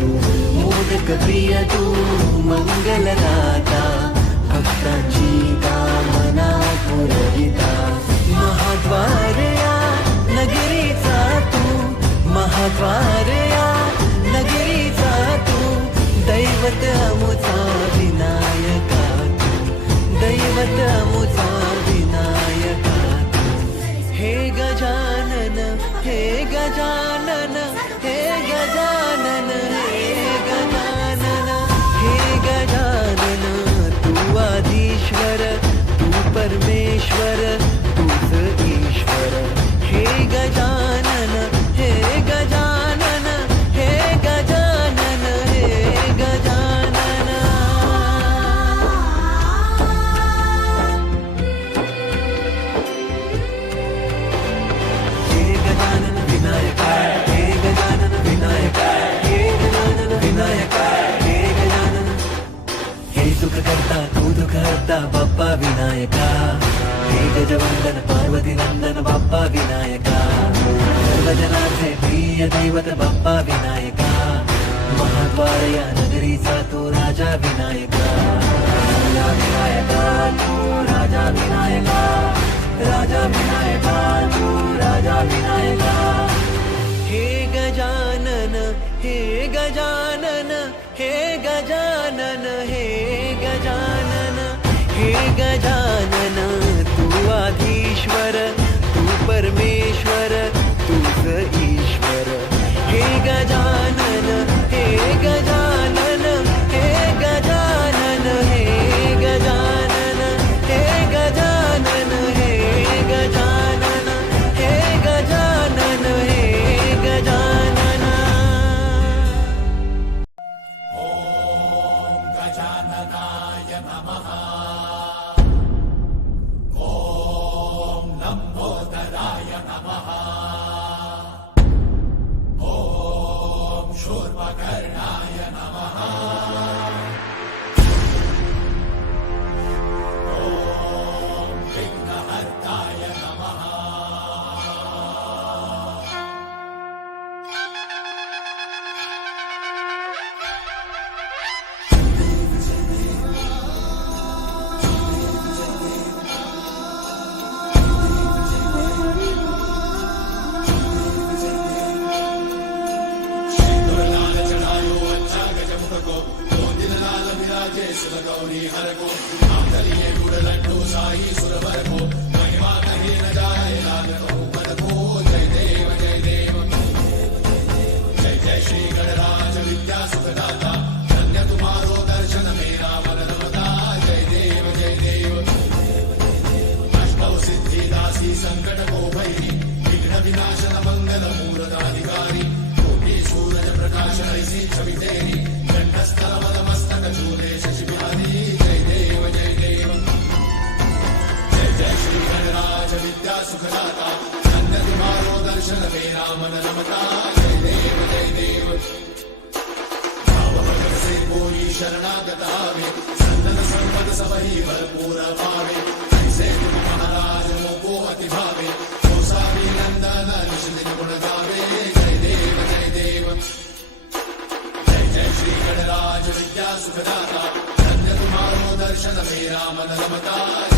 तू, मोदक प्रिय तू, मंगलदाता, भक्तांची कामना पुरविता. महाद्वार या नगरीचा तू, महाद्वार या नगरीचा तू, दैवत अमुचा विनायका तू, दैवत अमुचा विनायका तू. हे गजानन, हे गजानन, हे गजानन, हे गजानन, हे गजानन, तू आधीश्वर, तू परमेश्वर, तूच ईश्वर. हे गजानन, हे गजानन, हे गजानन, हे गजानन. हे गजानन विनायका, हे गजानन विनायका, हे गजानन विनायका, हे गजानन. हे सुख करता तू दुःख हरता बाप्पा विनायका. हे गजवंदन पार्वती नंदन बाप्पा विनायका. सर्वजनांचे प्रिय दैवत बाप्पा विनायका. महाद्वार या नगरीचा तू राजा विनायका. राजा विनायका तू राजा विनायका, राजा विनायका तू राजा विनायका. हे गजानन, हे गजानन, हे गजानन, हे गजानन, हे गजानन, तू आधीश्वर, तू परमेश्वर, तूच ईश्वर. हे गजानन, हे गजानन, हे गजानन, हे गजानन, हे गजानन, हे गजानन, हे गजानन, हे गजानन. ओम गजाननाय नमः. ओम लंबोदराय नमः. ओम शूर्पकर्णाय नमः. ओम विघ्नहर्ताय नमः. लाल चढ़ायो अच्छा गजमुख को, दो दिन लाल विराजे सुर गौरी हर को. आंधलिए गुड़ लड्डू शाही सुरवर को, महिमा कही न जाए लाल कहूँ मन को. जय देव जय देव, जय जय श्री गणराज विद्या सुखदाता. धन्य तुम्हारो दर्शन मेरा मन रमता. जय देव जय देव, अष्टौ सिद्धि दासी संकट को भैरी. विघ्न विनाशन मंगल मूर्ताधिकारी. सूरज प्रकाश ऐसी छवि तेरी. कंठस्थल मद मस्तक चूले शशि बिहारी. जय देव जय देव, जय जय श्री गणराज विद्या सुखदाता. धन्य तुम्हारो दर्शन मेरा मन रमता. जय देव जय देव, भाव भगत से कोई शरणागत आवे. संतन संपद सबही भरपूर पावे. ऐसे तुम महाराज मोको अति भावे. गोसावी नंदन निश दिन गुण गावे. जय देव जय देव, जय जय श्री गणराज विद्या सुखदाता. धन्य तुम्हारो दर्शन मेरा मन रमता.